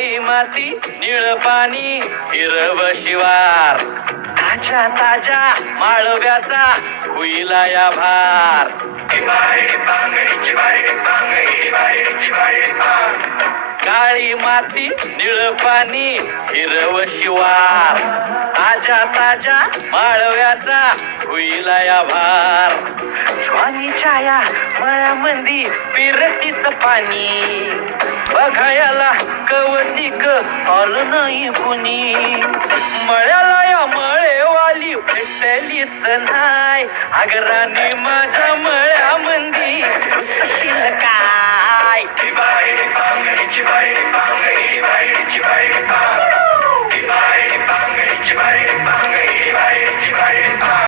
काळी माती निळ पाणी हिरव शिवार ताज्या ताज्या माळव्याचा होईला या भार काळी माती निळ पाणी हिरव शिवार ताज्या ताज्या माळव्याचा होईला या भार ज्वानीच्या या मळ्यामंदी पिरतीच पाणी बघायला कवतिक आलं नाही कुणी मळ्याला या मळेवाली भेटलीच नाही आगराने माझ्या मळ्यामंदी घुसशील काय